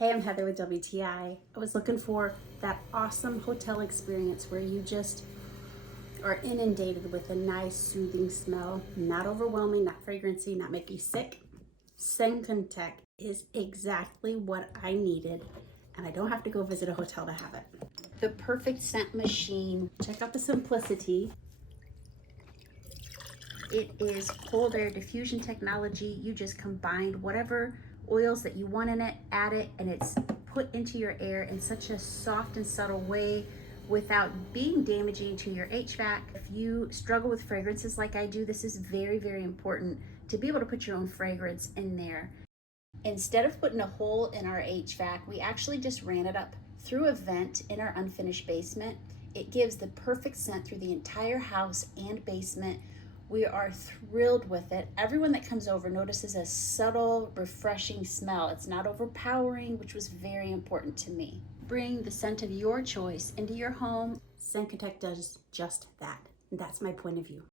Hey, I'm Heather with WTI. I was looking for that awesome hotel experience where you just are inundated with a nice soothing smell, not overwhelming, not fragrancy, not make you sick. Scentec is exactly what I needed, and I don't have to go visit a hotel to have it. The perfect scent machine. Check out the simplicity. It is cold air diffusion technology. You just combined whatever oils that you want in it, add it, and it's put into your air in such a soft and subtle way without being damaging to your HVAC. If you struggle with fragrances like I do, this is very, very important to be able to put your own fragrance in there. Instead of putting a hole in our HVAC, we actually just ran it up through a vent in our unfinished basement. It gives the perfect scent through the entire house and basement. We are thrilled with it. Everyone that comes over notices a subtle, refreshing smell. It's not overpowering, which was very important to me. Bring the scent of your choice into your home. Scentec does just that. And that's my point of view.